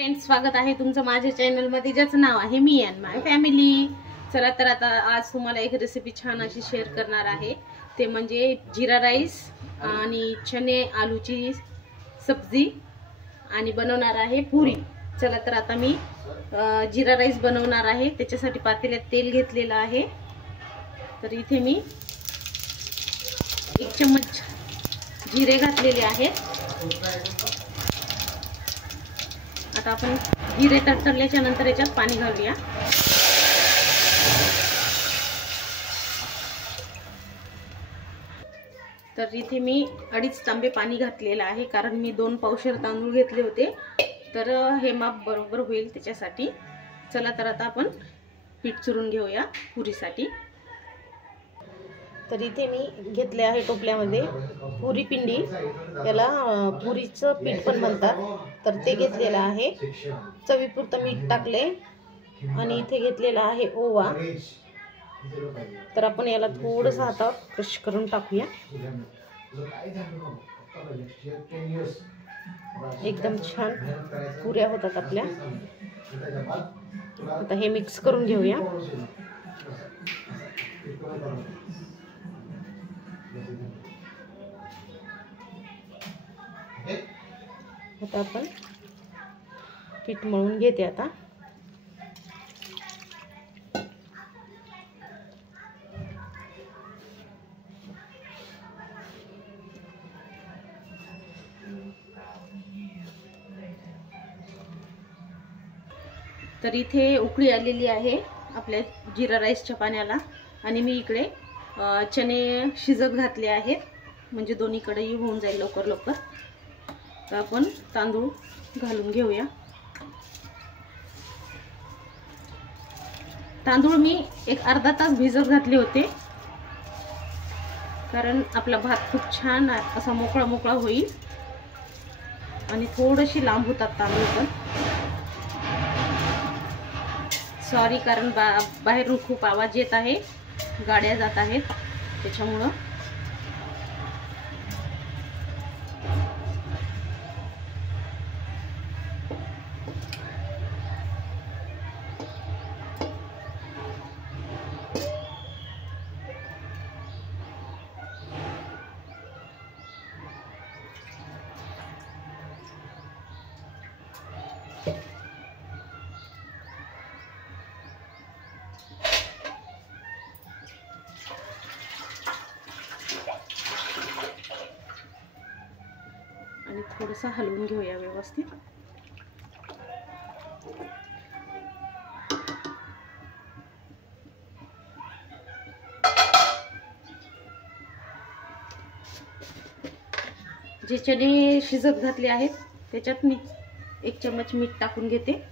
Friends, स्वागत आहे तुमचं माझ्या चॅनल मध्ये, ज्याचं नाव आहे मी अँड माय फॅमिली. चला तर आता आज तुम्हाला एक रेसिपी छान अशी शेअर करणार आहे. ते म्हणजे जिरा राईस आणि चणे आलूची सब्जी आणि बनवणार आहे पुरी. चला तर आता मी जिरा राईस बनवणार आहे. त्याच्यासाठी पातेल्यात तेल घेतलेलं आहे. तर इथे मी 1 चम्मच जिरे घातलेले आहेत. आता आपण जिरे तडतडल्याच्या नंतर याच्यात पाणी घालूया. तर इथे मी 2.5 तांबे पाणी घातलेलं आहे, कारण मी 2 पावशेर तांदूळ घेतले होते, तर हे माप बरोबर होईल त्याच्यासाठी. चला तर आता आपण पीठ चुरून घेऊया पुरीसाठी. तर इथे मी घेतले आहे टोपल्यामध्ये पुरी पिंडी, याला पुरीचं पीठ पण म्हणतात, तर ते घेतलेलं आहे. चवीपुरतं मीठ टाकले आणि इथे घेतलेला आहे ओवा. तर आपण याला थोडंसं हातावर क्रश करून टाकूया. एकदम छान पुऱ्या होतात आपल्या. आता हे मिक्स करून घेऊया. आता आपण पीठ मळून घेते. आता तर इथे उकळी आलेली आहे आपल्या जिरा राईसच्या पाण्याला, आणि मी इकडे चणे शिजत घातले आहेत, म्हणजे दोन्हीकडेही होऊन जाईल लवकर लवकर. तर आपण तांदूळ घालून घेऊया. तांदूळ मी एक अर्धा तास भिजत घातले होते, कारण आपला भात खूप छान असा मोकळा मोकळा होईल आणि थोडीशी लांब होतात तांदूळ पण. सॉरी, कारण बाहेरून खूप आवाज येत आहे, गाड्या जात आहेत त्याच्यामुळं. आणि थोडंसं हलवून घेऊया व्यवस्थित. जे चणे शिजत घातले आहेत त्याच्यात मी 1 चम्मच मीठ टाकून घेते.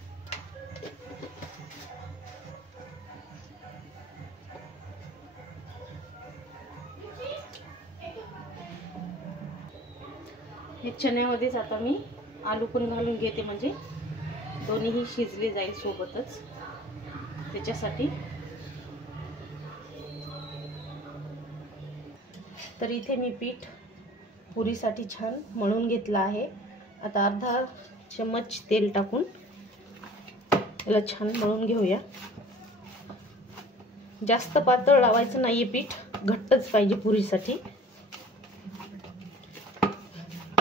हे चण्यामध्येच आता मी आलू पण घालून घेते, म्हणजे दोन्हीही शिजले जाईल सोबतच त्याच्यासाठी. तर इथे मी पीठ पुरीसाठी छान मळून घेतलं आहे. आता अर्धा चम्मच तेल टाकून याला छान मळून घेऊया. जास्त पातळ लावायचं नाहीये, पीठ घट्टच पाहिजे पुरीसाठी,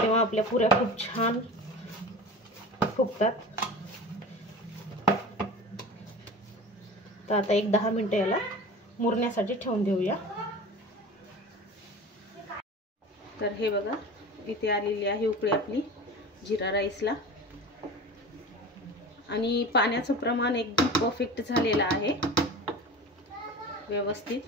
तेव्हा आपल्या पुऱ्या खूप छान फुगतात. तर आता 10 मिनिटं याला मुरण्यासाठी ठेवून देऊया. तर हे बघा, इथे आलेली आहे उकळी आपली जिरा राईसला, आणि पाण्याचं प्रमाण एकदम परफेक्ट झालेलं आहे व्यवस्थित.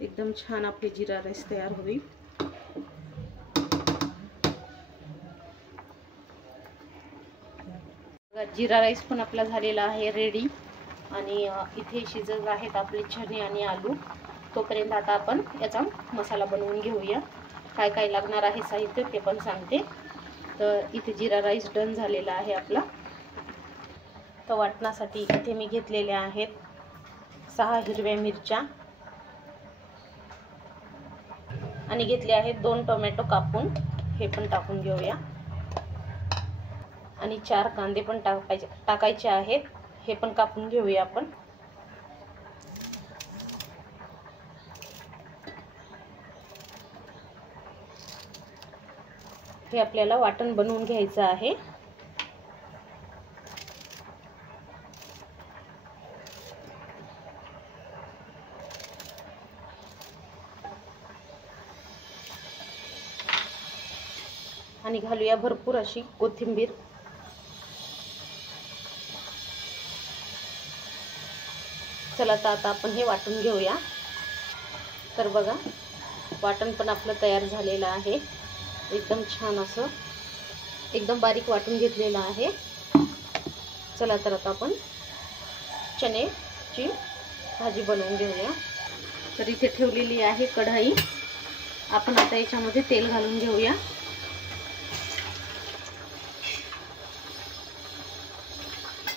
एकदम छान आपली जिरा राईस तयार होईल. जिरा राईस पण आपला झालेला आहे रेडी, आणि इथे शिजत आहेत आपले चणे आणि आलू. तोपर्यंत आता आपण याचा मसाला बनवून घेऊया. काय काय लागणार आहे साहित्य ते पण सांगते. तर इथे जिरा राईस डन झालेला आहे आपला. तर वाटण्यासाठी इथे मी घेतलेले आहेत 6 हिरव्या मिरच्या, आणि घेतले आहेत 2 टोमॅटो कापून. हे पण टाकून घेऊया आणि 4 कांदे पण टाकायचे आहेत, हे पण कापून घेऊया आपण। हे आपल्याला वाटण बनवून घ्यायचं आहे। आणि घालूया भरपूर अशी कोथिंबीर। चला तर आता आपण हे वाटून घेऊया। तर बघा वाटण पण आपलं तयार झालेलं आहे, एकदम छान असं एकदम बारीक वाटून घेतलेलं आहे। चला तर आता आपण चण्याची भाजी बनवून घेऊया। तर इथे ठेवलेली आहे कढई, आपण आता याच्यामध्ये तेल घालून घेऊया।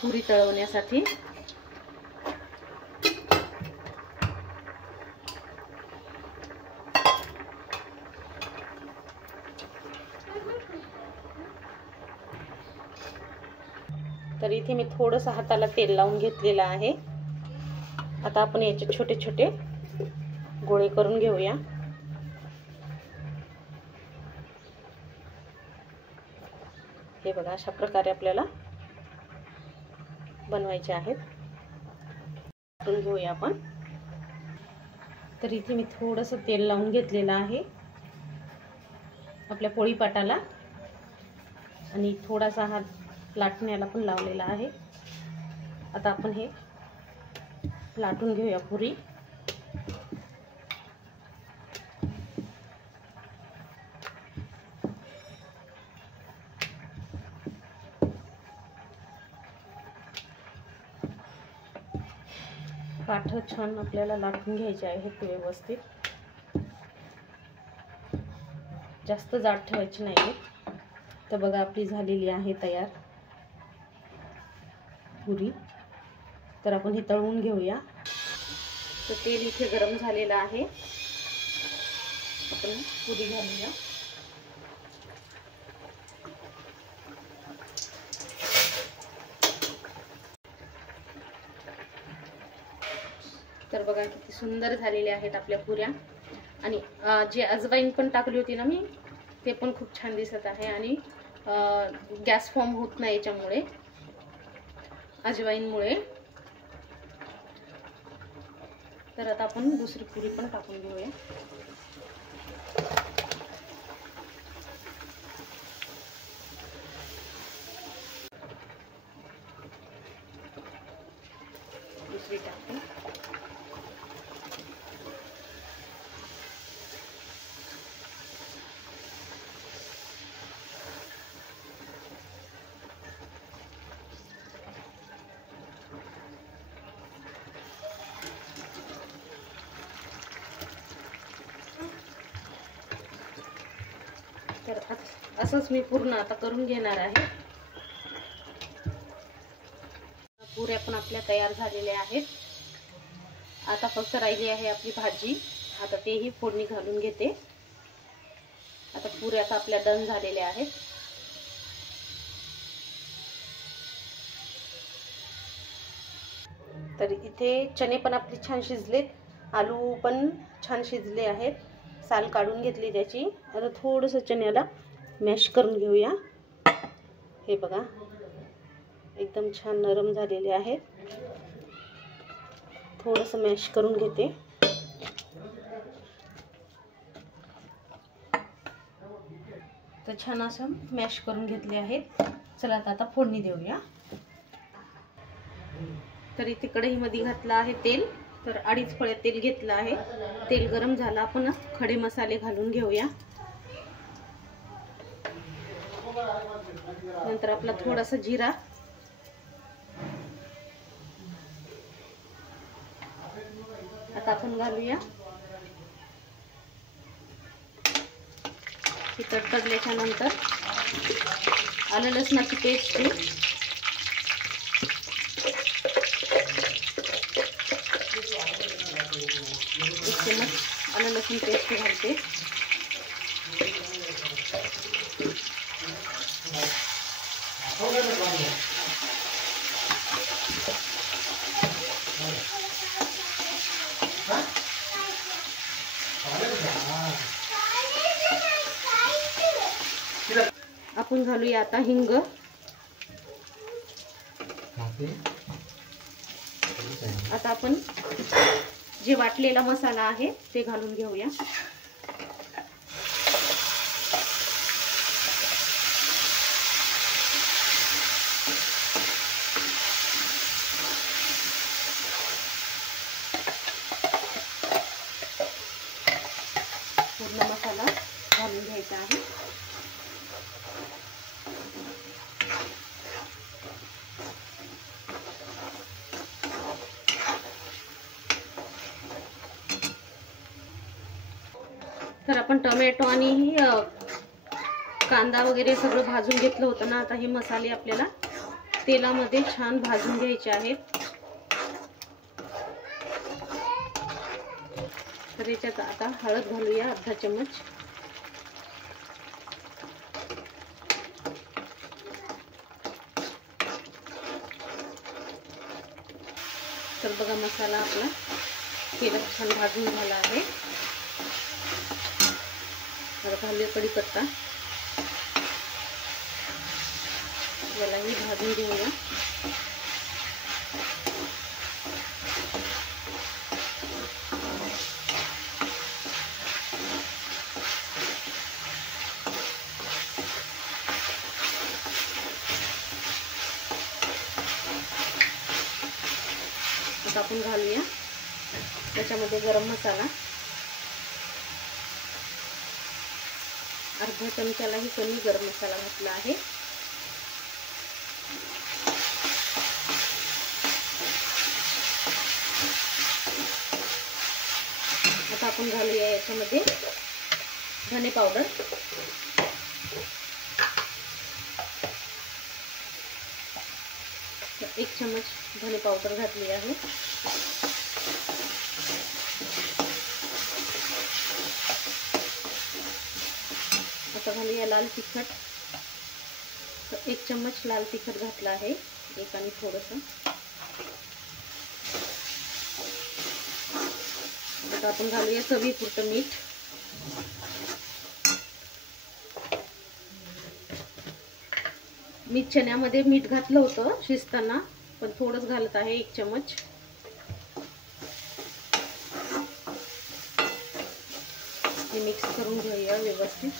पुरी तळवण्यासाठी तर इथे मी थोडंसं हाताला तेल लावून घेतलेलं आहे। आता आपण याचे छोटे छोटे गोळे करून घेऊया। हे बघा अशा प्रकारे आपल्याला बनवायचे आहेत, करून घेऊया आपण। तर इथे मी थोडंसं तेल लावून घेतलेलं आहे आपल्या पोळीपाटाला, आणि थोडासा हात लाटण्याला पण लावलेला आहे। आता आपण हे लाटून घेऊया पुरी। काठ छान आपल्याला लाटून घ्यायचे आहेत व्यवस्थित, जास्त जाड ठेवायची नाही। तर बघा आपली झालेली आहे तयार पुरी। तर आपण हे तळून घेऊया। तर तेल इथे गरम झालेलं आहे, आपण पुरी घालूया। तर बघा किती सुंदर झालेले आहेत आपल्या पुऱ्या। आणि जे अजवाईन पण टाकली होती ना मी, ते पण खूप छान दिसत आहे आणि गॅस फॉर्म होत नाही याच्यामुळे, अजवाईनमुळे। तर आता आपण दुसरी पुरी पण टाकून घेऊया। दुसरी टाकू। तर असंच मी पूर्ण आता करून घेणार आहे। पुऱ्या पण आपल्या तयार झालेल्या आहेत। आता फक्त राहिली आहे आपली भाजी, आता तेही फोडणी घालून घेते। आता पुऱ्या आता आपल्या डन झालेल्या आहेत। तर इथे चणे पण आपले छान शिजलेत, आलू पण छान शिजले आहेत, साल काढून घेतली त्याची। आता थोडंसं चण्याला मॅश करून घेऊया। हे बघा एकदम छान नरम झालेले आहेत, थोडंसं मॅश करून घेते। तर छान असं मॅश करून घेतले आहेत। चला आता फोडणी देऊया। तर इथे कढईमध्ये घातलं आहे तेल, तर 2.5 पळे तेल घेतलं आहे। तेल गरम झालं, आपण खडे मसाले घालून घेऊया। नंतर आपला थोडासा जिरा, आता आपण घालूया। ही तडतडल्याच्या नंतर आलं लसणाची पेस्ट, 1 चमच आलं लसूण पेस्ट घालते। आपण घालूया आता हिंग. आता आपण जे वाटलेला मसाला आहे ते घालून घेऊया. पूर्ण मसाला घालून घ्यायचा आहे. तर आपण टोमॅटो आणि कांदा वगैरे सगळं भाजून घेतलं होतं ना. आता हे मसाले आपल्याला तेलामध्ये छान भाजून घ्यायचे आहेत. तर याच्यात आता हळद घालूया अर्धा चमच. तर बघा मसाला आपला तेलात छान भाजून झाला आहे. आता घालूया कढीपत्ता. यालाही भाजून घेऊया. आता आपण घालूया त्याच्यामध्ये गरम मसाला. अर्धा चमच्यालाही कमी गरम मसाला घातला आहे. आता आपण घालूया याच्यामध्ये धने पावडर. एक चमच धने पावडर घातली आहे. आता घालूया लाल तिखट. तर एक चमच लाल तिखट घातला आहे. एक आणि थोडंसं. आता आपण घालूया चवीपुरतं मीठ. मी चण्यामध्ये मीठ घातलं होतं शिजताना, पण थोडंच घालत आहे, एक चमच. हे मिक्स करून घेऊया व्यवस्थित.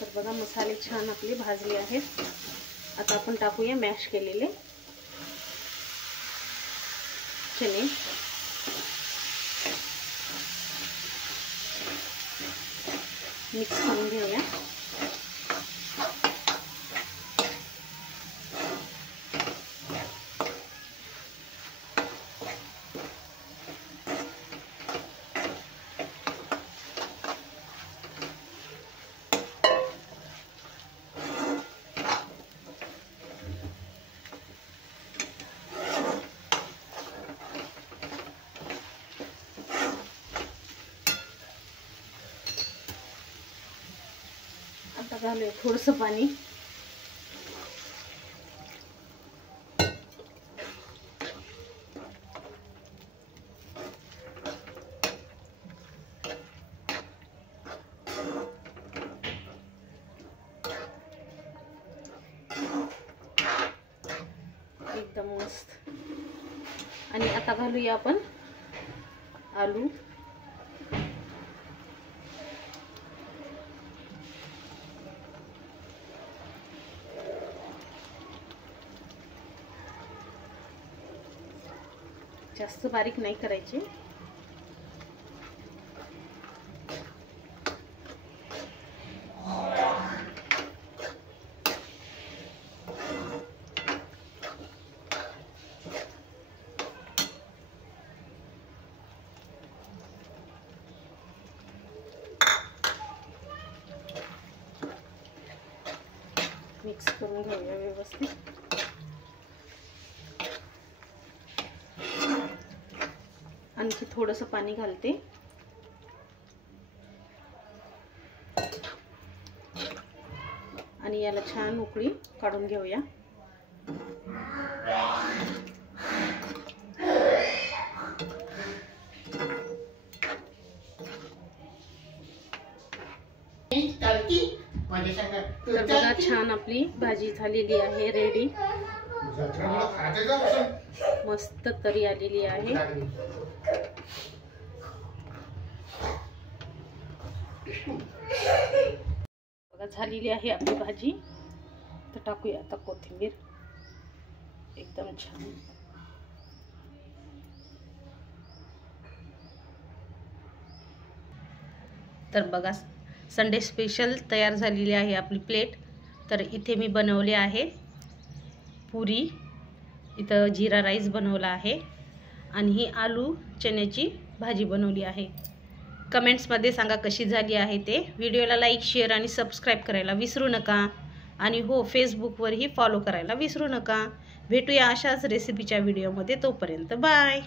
तर बघा मसाले छान आपले भाजले आहेत. आता आपण टाकूया मॅश केलेले चणे. मिक्स करून घेऊया. आता घालूया थोडंसं पाणी. एकदम मस्त. आणि आता घालूया आपण आलू. जास्त बारीक नाही करायचे. मिक्स करून घेऊया व्यवस्थित. आणखी थोडंसं पाणी घालते. आणि याला छान उकळी काढून घेऊया. तर बघा छान आपली भाजी झालेली आहे, रेडी, मस्त तरी आलेली आहे. बघा झालेली आहे आपली भाजी. तर टाकूया आता कोथिंबीर, एकदम छान. तर बघा संडे स्पेशल तयार झालेली आहे आपली प्लेट. तर इथे मी बनवले आहे पुरी, इथं जिरा राईस बनवला आहे आणि ही आलू चण्याची भाजी बनवली आहे. कमेंट्समध्ये सांगा कशी झाली आहे ते. व्हिडिओला लाईक, शेअर आणि सबस्क्राईब करायला विसरू नका. आणि हो, फेसबुकवरही फॉलो करायला विसरू नका. भेटूया अशाच रेसिपीच्या व्हिडिओमध्ये. तोपर्यंत बाय.